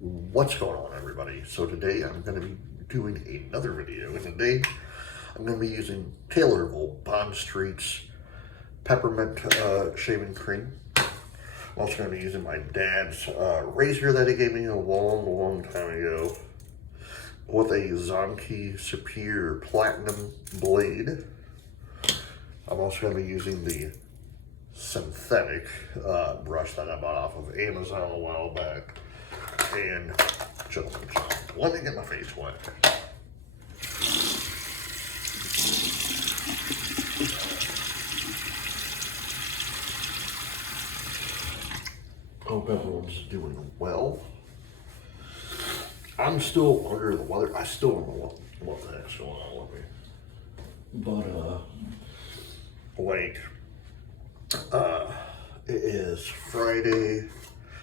What's going on, everybody? So today I'm going to be doing another video, and today I'm going to be using Taylorville Bond Street's Peppermint shaving cream. I'm also going to be using my dad's razor that he gave me a long time ago with a Zonke Superior Platinum blade. I'm also going to be using the synthetic brush that I bought off of Amazon a while back. And gentlemen, let me get my face wet. Hope everyone's doing well. I'm still under the weather. I still don't know what the heck's going on with me. But it is Friday,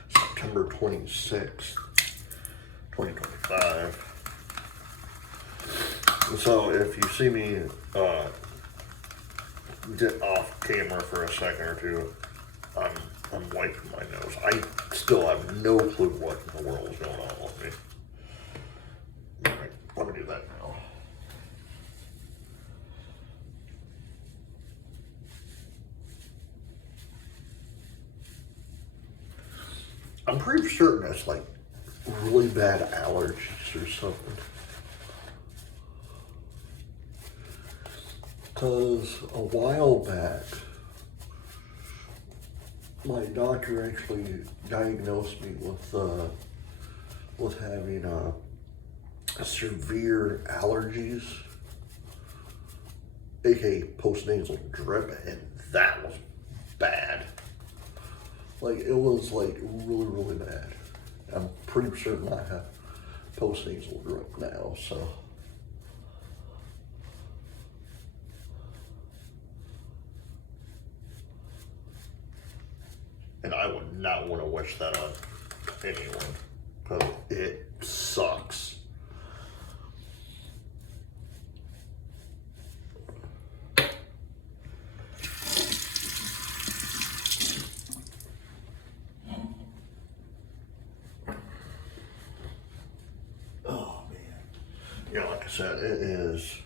September 26th, 2025. So if you see me get off camera for a second or two, I'm wiping my nose. I still have no clue what in the world is going on with me. Alright, let me do that now. I'm pretty certain that's like really bad allergies or something. Because a while back, my doctor actually diagnosed me with having severe allergies, aka postnasal drip, and that was bad. Like, it was like really bad. I'm pretty certain I have postnasal drip now, so. And I would not want to wish that on anyone, because it sucks. Yeah, like I said, it is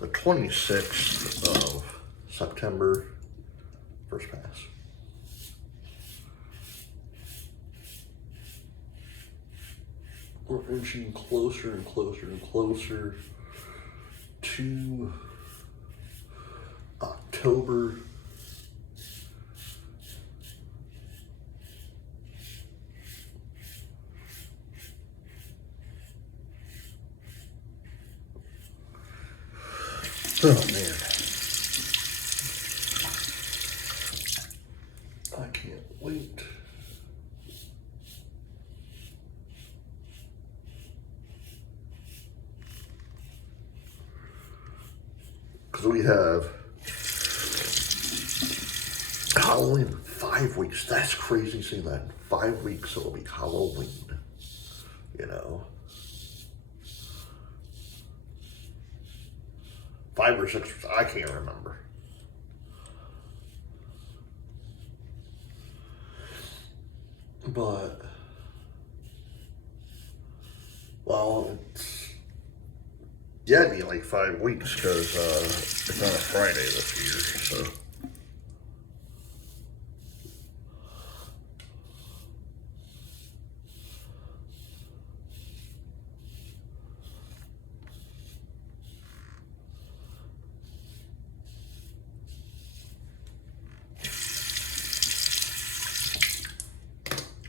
the 26th of September, first pass. We're inching closer and closer to October. Oh man, I can't wait. Because we have Halloween in 5 weeks. That's crazy seeing that in 5 weeks it'll be Halloween, you know. 5 or 6, I can't remember. But, well, it'd be like 5 weeks because it's on a Friday this year, so.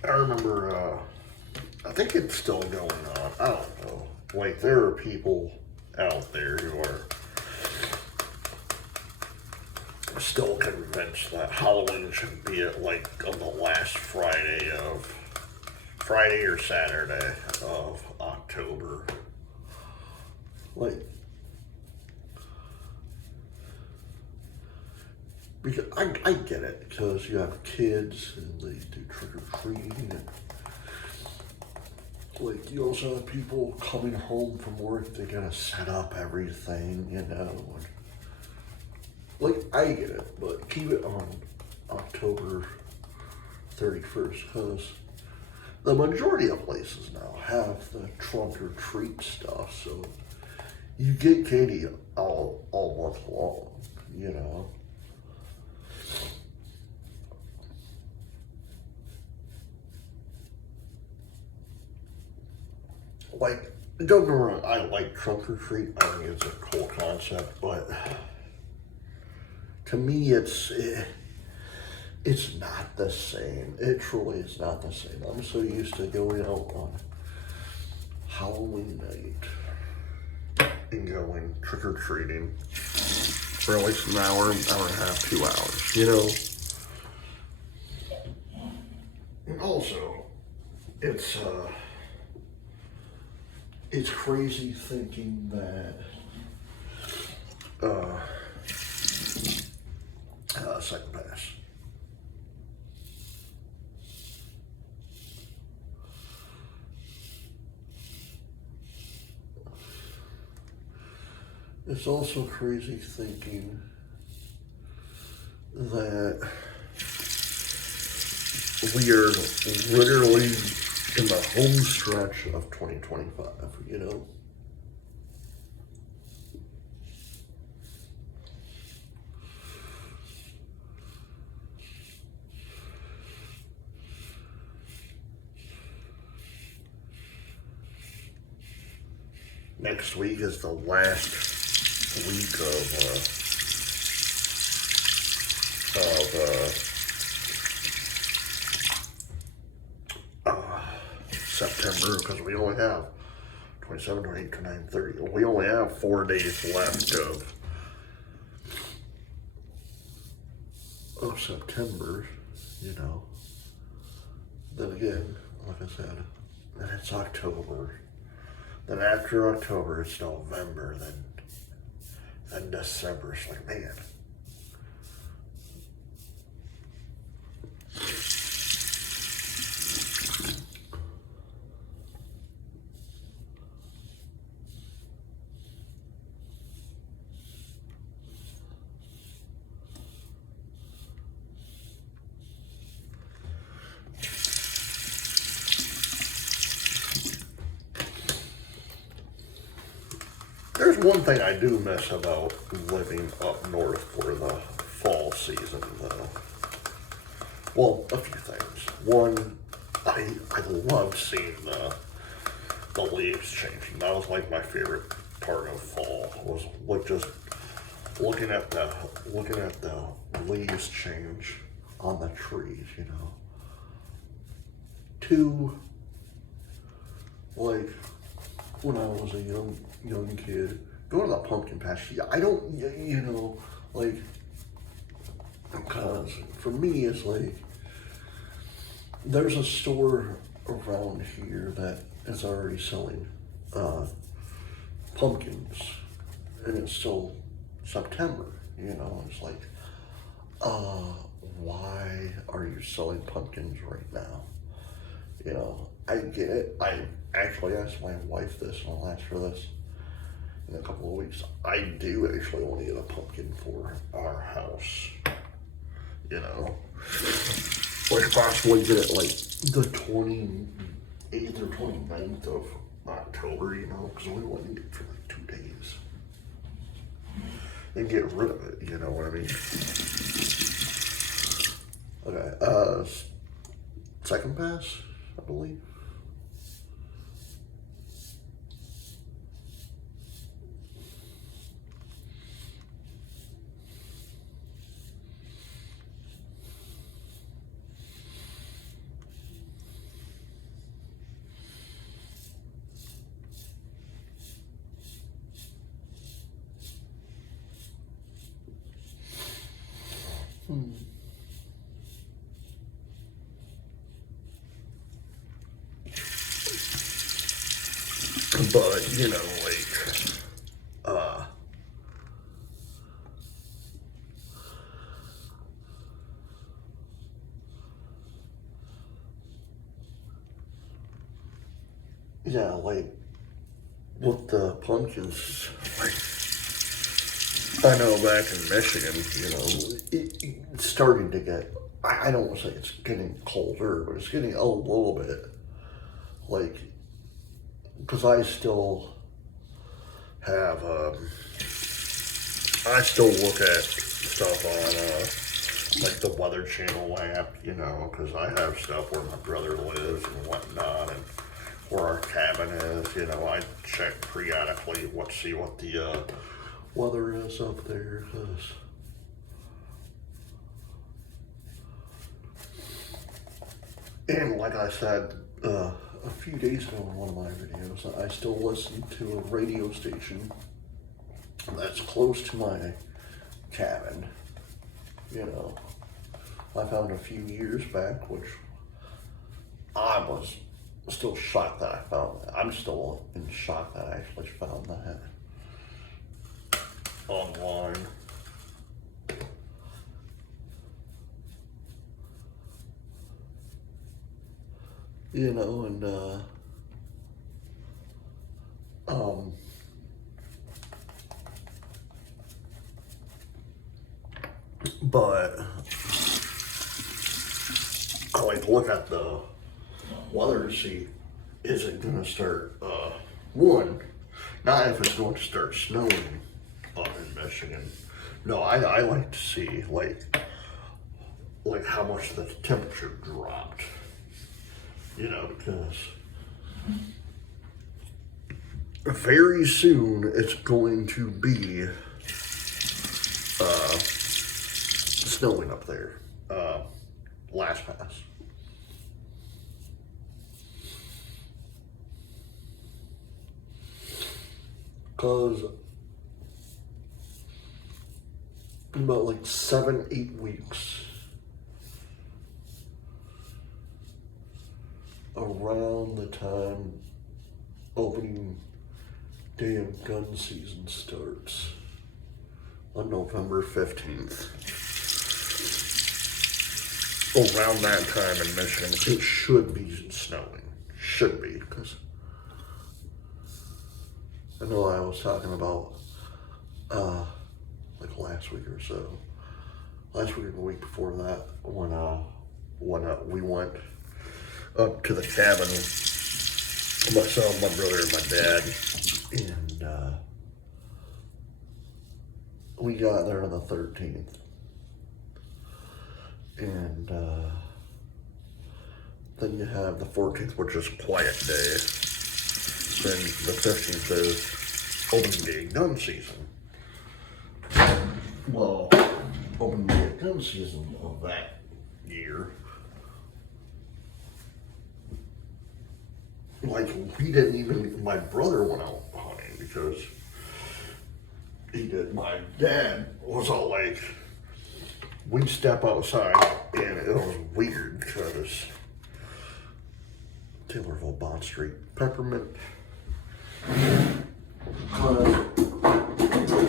I remember, I think it's still going on. I don't know. Like, there are people out there who are still convinced that Halloween should be at like on the last Friday or Saturday of October. Like, because I get it, because you have kids and they do trick-or-treating, and like, you also have people coming home from work, they gotta set up everything, you know, and, like, I get it, but keep it on October 31st, because the majority of places now have the trunk or treat stuff, so you get candy all month long, you know. Like, don't get me wrong, I like trunk or treat. I think it's a cool concept, but to me, it's not the same. It truly is not the same. I'm so used to going out on Halloween night and going trick-or-treating for at least an hour and a half, 2 hours, you know? And also, it's crazy thinking that second pass. It's also crazy thinking that we are literally in the home stretch of 2025, you know? Next week is the last week September, because we only have 27, 28, 29, 30. We only have 4 days left of September, you know. Then again, like I said, then it's October. Then after October, it's November. Then December. It's like, man. There's one thing I do miss about living up north for the fall season, though. Well, a few things. One, I love seeing the leaves changing. That was like my favorite part of fall, was just looking at the leaves change on the trees, you know. Two, like when I was a young kid, going to the pumpkin patch, I don't, you know, like, because for me, it's like, there's a store around here that is already selling pumpkins, and it's still September, you know. It's like, why are you selling pumpkins right now? You know, I get it. I actually asked my wife this, and I'll ask her this in a couple of weeks. I do actually want to get a pumpkin for our house, you know. Like possibly get it like the 28th or 29th of October, you know, because we want to need it for like 2 days. And get rid of it, you know what I mean? Okay, second pass, I believe. But, you know, like, yeah, like, with the pumpkins, like, I know back in Michigan, you know, it's starting to get, I don't want to say it's getting colder, but it's getting a little bit like, because I still have, I still look at stuff on, like the Weather Channel app, you know, because I have stuff where my brother lives and whatnot, and where our cabin is, you know. I check periodically see what the weather is up there, because and like I said a few days ago in one of my videos, I still listen to a radio station that's close to my cabin. You know, I found a few years back, which I was still shocked that I found that. I'm still in shock that I actually found that online. You know, and but I like to look at the weather to see, is it going to start, one, not if it's going to start snowing up in Michigan. No, I like to see like how much the temperature dropped. You know, because very soon it's going to be snowing up there. Last pass. Because in about like 7-8 weeks, around the time opening day of gun season starts on November 15th. Around that time in Michigan, it should be snowing. Should be, because I know I was talking about like last week or so. Last week or the week before that, when we went up to the cabin, myself, my brother, and my dad, and we got there on the 13th, and then you have the 14th, which is quiet day. Then the 15th is opening day gun season. Well, opening day gun season of that year, like, we didn't even, my brother went out hunting because my dad was all like, we'd step outside and it was weird because Taylorville, Bond Street, Peppermint, the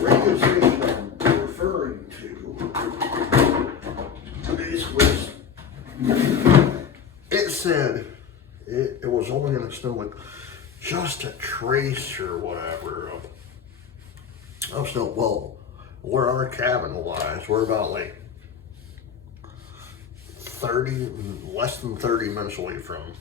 radio station I'm referring to basically, it said it was only going to snow with just a trace or whatever of snow. Well, where our cabin lies, we're about like less than 30 minutes away from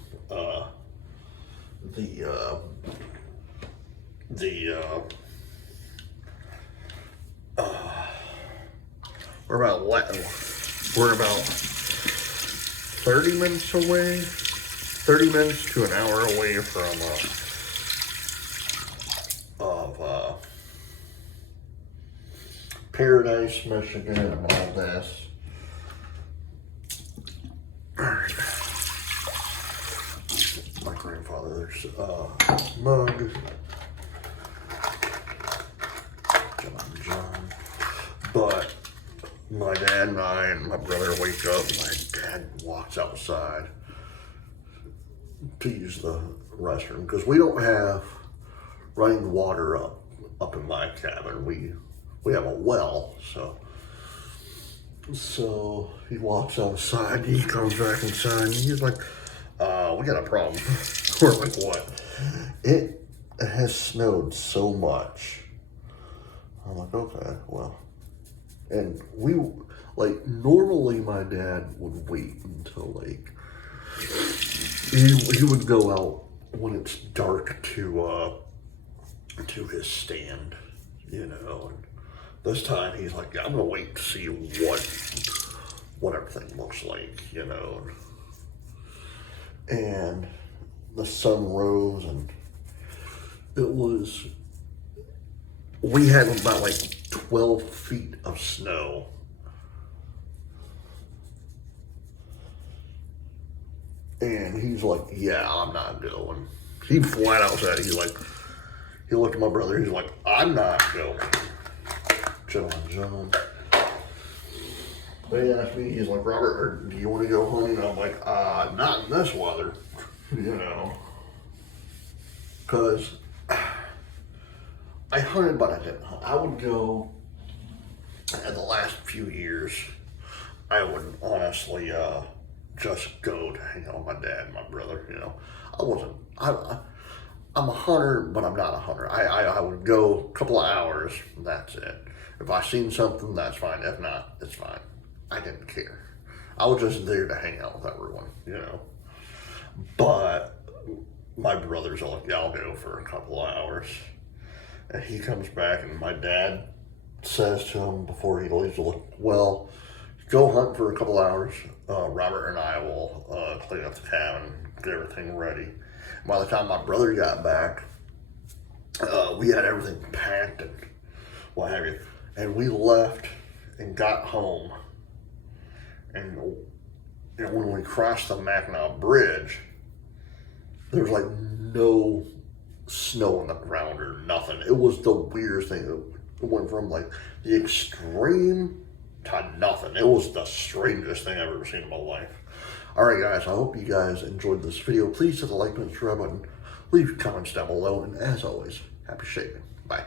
we're about 30 minutes away, 30 minutes to an hour away from Paradise, Michigan, and all this. Alright. My grandfather's mug. John. But my dad and I and my brother wake up. My dad walks outside to use the restroom because we don't have running water up in my cabin. We have a well, so he walks outside, he comes back inside, and he's like, we got a problem. We're like, what? It has snowed so much. I'm like, okay, well. And normally my dad would wait until he would go out when it's dark to his stand, you know. And this time he's like, yeah, I'm gonna wait to see what everything looks like, you know. And the sun rose, and we had about like 12 feet of snow. And he's like, yeah, I'm not going. He flat out said, he looked at my brother, he's like, I'm not going. John. They asked me, he's like, Robert, do you want to go hunting? And I'm like, not in this weather, you know. Because I hunted, but I didn't hunt. I would go, in the last few years, I would honestly just go to hang out with my dad and my brother, you know. I'm a hunter, but I'm not a hunter. I would go a couple of hours, that's it. If I seen something, that's fine. If not, it's fine. I didn't care. I was just there to hang out with everyone, you know. But my brother's like, yeah, I'll go for a couple of hours. And he comes back, and my dad says to him before he leaves, well, go hunt for a couple of hours. Robert and I will clean up the cabin, get everything ready. By the time my brother got back, we had everything packed and what have you. And we left and got home. And you know, when we crossed the Mackinac Bridge, there was like no snow on the ground or nothing. It was the weirdest thing. It went from like the extreme to nothing. It was the strangest thing I've ever seen in my life. Alright guys, I hope you guys enjoyed this video. Please hit the like button, subscribe button, leave comments down below, and as always, happy shaping. Bye.